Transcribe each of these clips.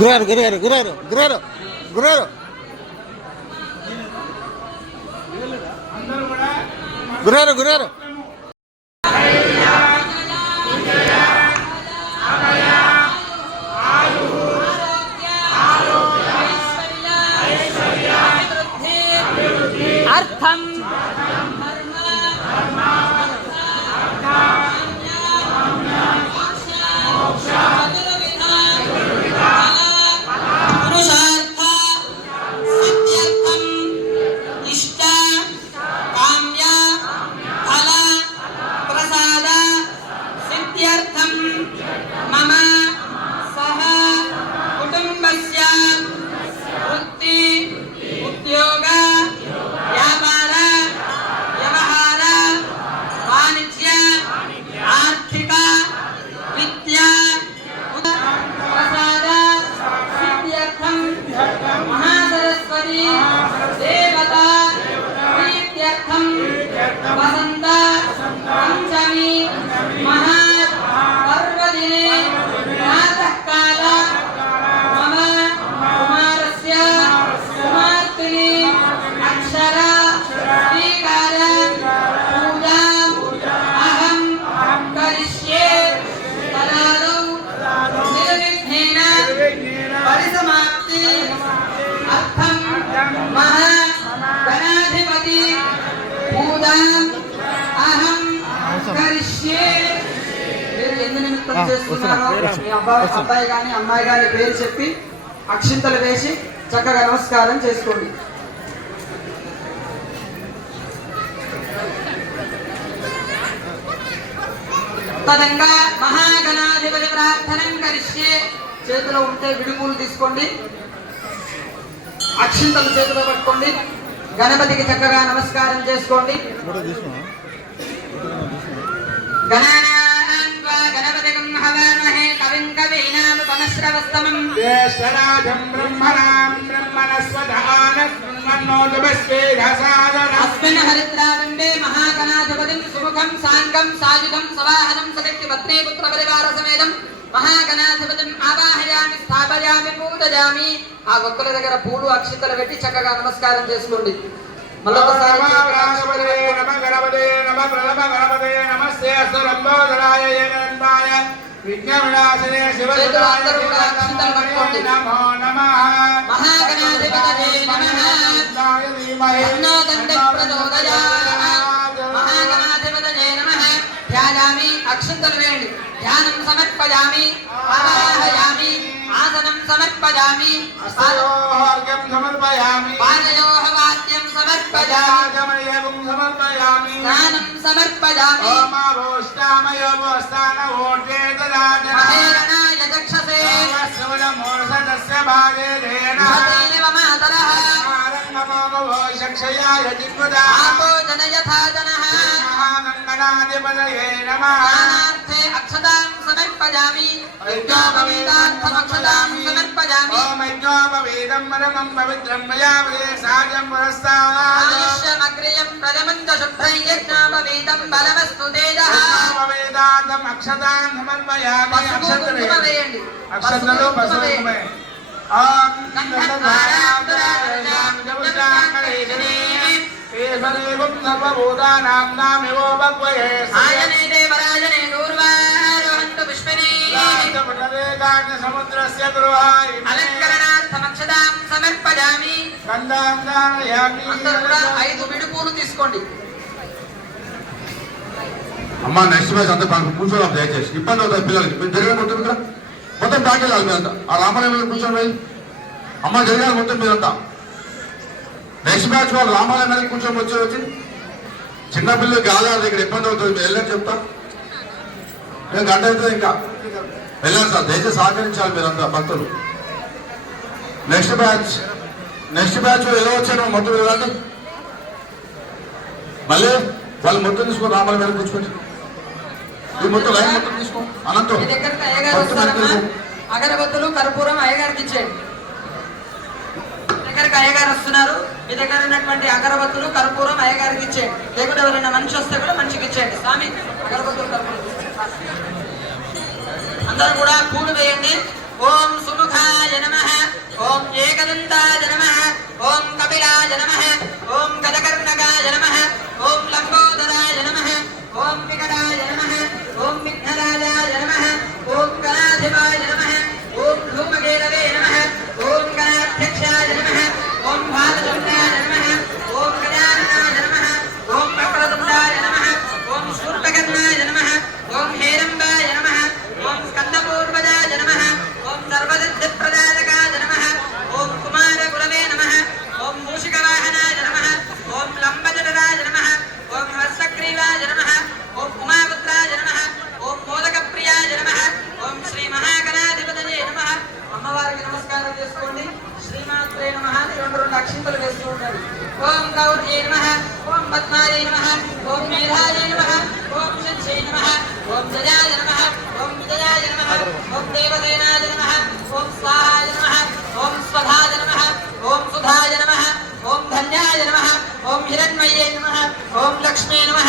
గురారు గురారు గురారు గురారు గురారు గురారు గురారు అర్థం మమ సహ కుటుంబస్య వృత్తి ఉద్యోగ వ్యాపార వ్యవహార వాణిజ్య ఆర్థిక విద్య ప్రసాద సిద్ధ్యర్థం మహాసరస్వతి దేవత ప్రీత్యర్థం వసంత పంచమి మహా पर्वदिने प्रातःकाल मम कुमारस्य कुमार्तिनी अक्षर स्वीकार पूजा अहं करिष्ये तदादौ निर्विघ्नेन परिसमाप्ति अर्थं महागणाधिपति पूजा अहं करिष्ये। అబ్బాయి కానీ అమ్మాయి కానీ పేరు చెప్పి అక్షింతలు వేసి చక్కగా నమస్కారం చేసుకోండి. తదంగా మహాగణాధిపతి ప్రార్థనం కరిష్యే. చేతిలో ఉంటే విడుపులు తీసుకోండి, అక్షింతలు చేతిలో పట్టుకోండి, గణపతికి చక్కగా నమస్కారం చేసుకోండి. ज्येष्ठराजं ब्रह्मणां ब्रह्मणस्वधानः अस्मिन् हरिद्राबिम्बे महागणाधिपतिं सुमुखं साङ्गं सायुधं सवाहनं सशक्तिपत्नी पुत्रपरिवारसमेतं महागणाधिपतिं आवाहयामि स्थापयामि पूजयामि. ఆ ఒక్కల దగ్గర పూలు అక్షింతలు పెట్టి చక్కగా నమస్కారం చేసుకోండి. మళ్ళొకసారి నమస్తే అసురంబోధరాయ ఏకదంతాయ విఘ్నవినాశనే శివసుతాయ నమో నమః. మహాగణాధిపతయే నమః. తన్నో దండః ప్రచోదయాత్. మహాగణాధిపతయే నమః. ధ్యాయామి, అక్షింతలు వేయండి. ధ్యానం సమర్పయామి, ఆవాహయామి, ఆసనం సమర్పయామి, అర్ఘ్యం సమర్పయామి, పాదయోః వాద్యం సమర్పయామి, స్నానం సమర్పయామి. మహేరణాయ చక్షసే మహదేవ మాతరః ఆపో జనయథా జనః. స్నానార్థే అక్షతాం సమర్పయామి, యజ్ఞోపవీతార్థమక్షతాం సమర్పయామి. ఆయుష్యమగ్రియం ప్రజమంత శుభ్రం యజ్ఞోపవీతం బలవస్తు తేజః. అక్షతాన్ సమర్పయామి. కుంకుమ వేయండి. అక్షతలు పసుపు అలంకరణార్థమక్షతాం సమర్పయామి. అందరూ కూడా 5 విడుపులు తీసుకోండి. అమ్మ నెక్స్ట్ మ్యాచ్ అంతా కూర్చోవాలి దయచేసి, ఇబ్బంది అవుతుంది పిల్లలకి. మీరు జరగకపోతే ఇక్కడ మొత్తం తాకెళ్ళాలి మీరంతా. ఆ రామాలయం మీద కూర్చోండి. అమ్మ జరగాలి మొత్తం మీరంతా. నెక్స్ట్ మ్యాచ్ వాళ్ళు రామాలయం మీద కూర్చొని వచ్చి చిన్నపిల్లలకి ఆధారం ఇక్కడ ఇబ్బంది అవుతుంది. మీరు వెళ్ళని చెప్తా, నేను గంట అవుతుంది ఇంకా వెళ్ళాలి సార్. దయచేసి సహకరించాలి మీరంతా భక్తులు. నెక్స్ట్ బ్యాచ్ ఎలా వచ్చాను మొత్తం వెళ్ళండి. మళ్ళీ వాళ్ళు మొత్తం తీసుకో రామాల మీద కూర్చోండి ఈ మొత్తం లైన్ మొత్తం తీసుకో అనంతం మీ దగ్గరికి అయ్యగారు వస్తారమ్మా అగరబత్తులు కర్పూరం అయ్యగారికి ఇచ్చేయండి దగ్గరికి అయ్యగారు వస్తున్నారు మీ దగ్గర ఉన్నటువంటి అగరబత్తులు కర్పూరం అయ్యగారికి ఇచ్చేయండి లేకుంటే ఎవరైనా మనిషి వస్తే కూడా మనిషికి ఇచ్చేయండి స్వామి అగరబత్తులు కర్పూరం అందరూ కూడా పూలు వేయండి ఓం సుముఖాయ నమః ఓం ఏకదంతాయ నమః ఓం కపిలాయ నమః ఓం గజకర్ణకాయ నమః ఓం లంబోదరాయ నమః ఓం వికటాయ నమః ఓం విఘ్నరాజాయ నమః ఓం గణాధిపాయ నమః ఓం ధూమకేతవే నమః ఓం గణాధ్యక్షాయ నమః ఓం భారతుండాయ నమః ఓం గజాననాయ నమః ఓం వక్రతుండాయ నమః ఓం శూర్పకర్ణాయ నమః ఓం హేరంబాయ నమః ఓం స్కందపూర్వజాయ నమః ఓం సర్వసిద్ధిప్రదాయకాయ నమః ఓం కుమారగురవే నమః ఓం మూషికవాహనాయ నమః ఓం లంబజటరాయ నమః ఓం హర్షగ్రీవాయ నమః ఓం ఉమాపుత్రాయ నమః ఓం మోదకప్రియాయ నమః ఓం శ్రీ మహాగణాధిపతయే నమః అమ్మవారికి నమస్కారం చేసుకోండి శ్రీమాత్రే నమః రెండు అక్షింతలు వేస్తూ ఉంటారు ఓం గౌర్యే నమః ఓం పద్మాయే నమః ఓం మేధాయే నమః ఓం శిక్షే నమః ఓం జయాయ నమః ఓం విజయాయ నమః ఓం దేవసేనాయ నమః ఓం స్వాహాయ నమః ఓం స్వధాయ నమః ఓం సుధాయ నమః ఓం ధన్యాయ నమః ఓం హిరణ్మయే నమః ఓం లక్ష్మే నమః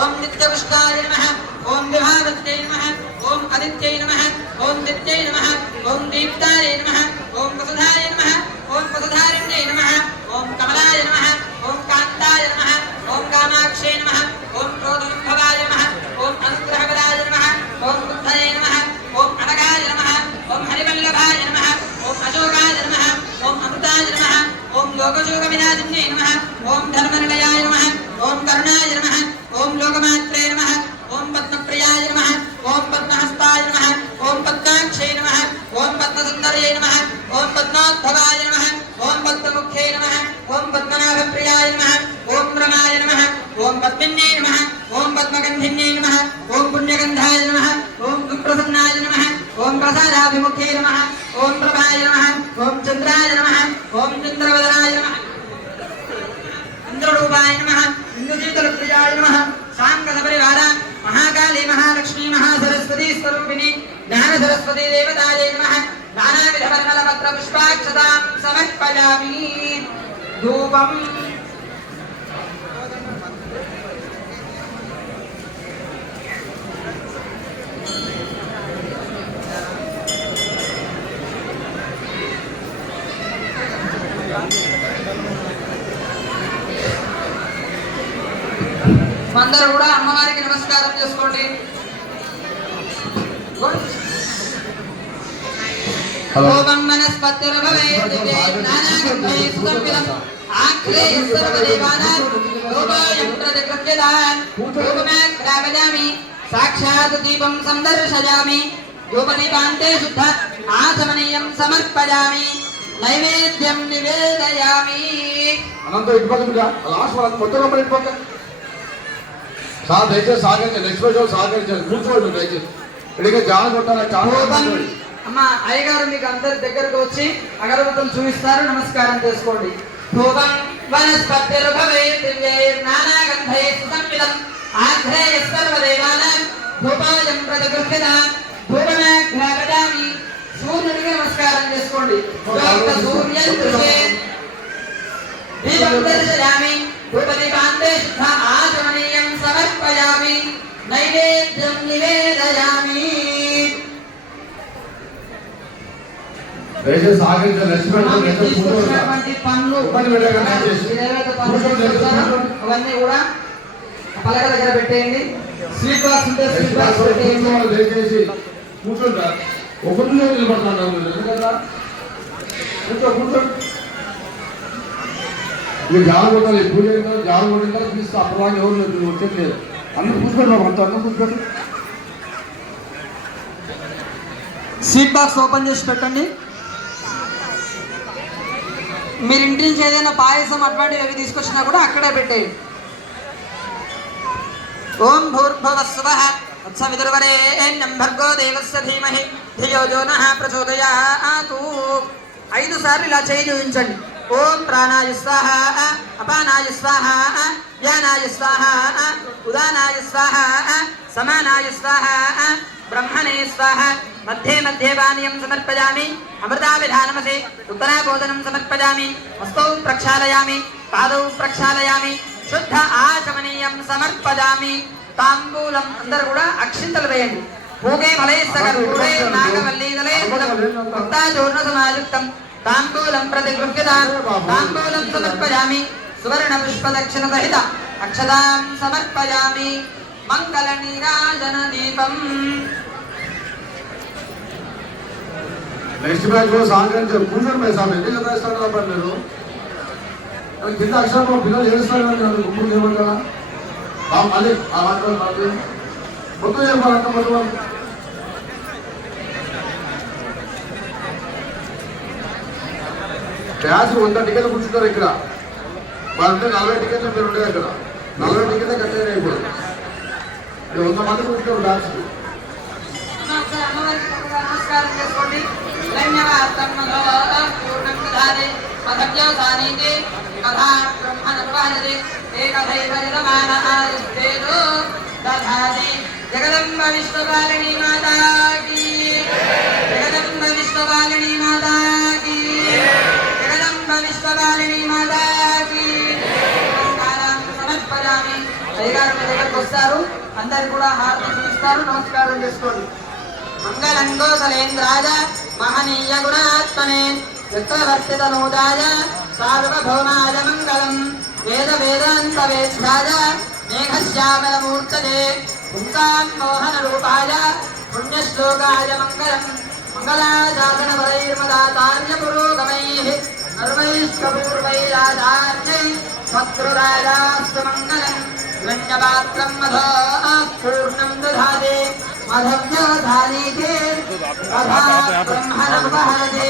ఓం నిత్యపుష్టాయ నమః ఓం విభావత్యై నమః ఓం ఆదిత్యై నమః ఓం నిత్యై నమః ఓం దీప్తాయ నమః ఓం వసుధాయ నమః ఓం వసుధారిణ్యై నమః ఓం కమలాయ నమః ఓం కాంతాయ నమః ఓం కామాక్షే నమః ఓం క్రోధోద్భవాయ నమః ఓం అనుగ్రహపదాయ నమః ఓం బుద్ధయే నమః ఓం అనగాయ నమః ఓం హరివల్లభాయ నమః ఓం అశోకాయ నమః ఓం అమృతాయ నమః ఓం లోకశోకవినాశిన్యై నమః ఓం ధర్మనిలయాయ నమః ఓం కరుణాయ నమః ఓం లోకమాత్రే నమః ఓం పద్మప్రియాయ నమః ఓం పద్మహస్తాయ నమః ఓం పద్మాక్షే నమః ఓం పద్మసుందర్యై నమః ఓం పద్మోద్భవాయ నమః ఓం పద్మముఖ్యై నమః ఓం పద్మనాభప్రియాయ నమః ఓం రమాయ నమః ఓం పద్మిన్యై నమః ఓం పద్మగంధిన్యై నమః ఓం పుణ్యగంధాయ నమః ఓం సుప్రసన్నాయ నమః ఓం ప్రసాదాభిముఖ్యై నమః ఓం ప్రభాయ నమః ఓం చంద్రాయ నమః ఓం చంద్రవదనాయ నమః ఇంద్రరూపాయ నమః ఇంద్రజీతలప్రియాయ నమః సాంగసపరివార మహాకాళీ మహాలక్ష్మీ మహాసరస్వతీ స్వరూపిణి జ్ఞాన సరస్వతీ దేవతాయై నమః నానావిధ పరిమళపత్ర పుష్పాక్షతాం సమర్పయామి ధూపం అందరూ కూడా అమ్మవారికి నమస్కారం చేసుకోండి ఓం వనస్పతిర్భవేత్ నానాగంధైః సుగంధితం ఆఖ్రేయ సర్వదేవానాం రూపాయం ప్రతిగృహ్యతాన్ ధూపమాగ్రాపయామి సాక్షాత్ దీపం సందర్శయామి ధూపదీపాంతే శుద్ధ ఆచమనీయం సమర్పయామి నైవేద్యం నివేదయామి అనంతం ఇటుపక్క లాస్ట్ వాళ్ళకి మొత్తం లోపల ఇటుపక్క సార్ దయచేసి సహకరించండి నెక్స్ట్ రోజు సహకరించండి కూర్చోండి దయచేసి ఇడిగా జాగ్రత్త కొట్టాలి చాలా అమ్మ అయ్యగారు మీకు అందరి దగ్గరకు వచ్చి అగరబత్తులు చూపిస్తారు నమస్కారం చేసుకోండి ధూపం వనస్పతిర్భవేత్ నానాగంధైః సుసంయుతం ఆఘ్రేయ సర్వదేవానాం ధూపాయం ప్రతిగృహ్యతాం ధూపమాఘ్రాపయామి సూర్యుడికి నమస్కారం చేసుకోండి సూర్యం దృశ్యే దీపం దర్శయామి ధూపదీపాంతే శుద్ధ ఆచమనీయం సమర్పయామి నైవేద్యం నివేదయామి దయచేసి సహకరించండి నెక్స్ట్ తీసుకొచ్చినటువంటి పండ్లు ఏవైతే పండ్లు తీసుకొచ్చారో అవన్నీ కూడా పలక దగ్గర పెట్టేయండి స్వీట్ బాక్స్ ఉంటే స్వీట్ బాక్స్ పెట్టేయండి దయచేసి కూర్చోండి ఒకటి నిలబడుతున్నాను ఎందుకంటే కూర్చోండి మీరు జాగ్రత్త కొట్టాలి పూజ జాగ్రత్త కొట్టిన తర్వాత తీస్తే అప్పటిదాకా ఎవరు వచ్చేట్లేదు అందరూ కూర్చోండి అంత అందరూ కూర్చోండి స్వీట్ బాక్స్ ఓపెన్ చేసి పెట్టండి మీరు ఇంటి నుంచి ఏదైనా పాయసం అటువంటివి అవి తీసుకొచ్చినా కూడా అక్కడే పెట్టేయండి ఓం భూర్భువస్సువః తత్సవితుర్వరేణ్యం భర్గో దేవస్య ధీమహి ధియో యో నః ప్రచోదయాతు 5 సార్లు ఇలా చేయి చూపించండి ఓం ప్రాణాయ స్వాహ అపానాయ స్వాహ వ్యానాయ స్వాహ ఉదానాయ స్వాహ సమానాయ స్వాహ బ్రహ్మణే స్వాహ మధ్యే మధ్యే పానీయం సమర్పయామి అమృతాభిధానమసే ఉత్తరాభోజనం సమర్పయామి హస్తౌ ప్రక్షాళయామి పాదౌ ప్రక్షాళయామి శుద్ధ ఆచమనీయం సమర్పయామి తాంబూలం అందరూ కూడా అక్షింతలు వేయండి పూగే ఫలే సకర్పూరే నాగవల్లీదలే భక్తాచూర్ణ సమాయుక్తం తాంబూలం ప్రతిగృహ్యతాం తాంబూలం సమర్పయామి సువర్ణ పుష్ప దక్షిణ సహిత అక్షతాం సమర్పయామి మంగళ నీరాజన దీపం నెక్స్ట్ బ్యాచ్ లో సాయంత్రం కూర్చొని పోయి సార్ ఎందుకు చదివేస్తాడు కాబట్టి మీరు కింద అక్షరంలో పిల్లలు చేస్తారు కానీ నాకు గుంపులు చేయమంటారా మళ్ళీ ఆ మాట్లాడు మొత్తం చెప్పాలంట మొత్తం బ్యాచ్ 100 టికెట్లు కూర్చుంటారు ఇక్కడ వాళ్ళంటే 40 టికెట్లు మీరు ఉండేది అక్కడ 40 టికెట్లే కట్టారు ఇప్పుడు 100 మంది కూర్చుంటారు బ్యాచ్ నమస్కారం చేసుకోండి ధన్యవాదం పూర్ణం విధానే మధ్యోసానీతే కథా బ్రహ్మ నిర్వహణతే ఏకథైవ నిర్మాణ ఆయుష్ేదో దధాతి జగదంబ విశ్వపాలిని మాతా కీ జగదంబ విశ్వపాలిని మాతా కీ జగదంబ విశ్వపాలిని మాతా కీ నమస్కారం సమర్పయామి అయ్యగారు మీ దగ్గరకు వస్తారు అందరు కూడా హారతి చూస్తారు నమస్కారం చేసుకోండి మంగళం గోసలేంద్రాయ మహనీయ గుణాత్మనే చక్రవర్తితనూజాయ సార్వభౌమాయ మంగళం వేద వేదాంత వేద్యాయ మేఘశ్యామల మూర్తయే పుంసాం మోహన రూపాయ పుణ్యశ్లోకాయ మంగళం మంగళాశాసన వరైర్మదాచార్య పురోగమైః సర్వైష్పూర్వైరాచార్యై శత్రురాజాస్తు మంగళం హిరణ్యపాత్రం మధో పూర్ణం దధాతే మధవ్యోధానీకే తథా బ్రహ్మణముపహరతే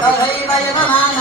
తథైవ యజమాన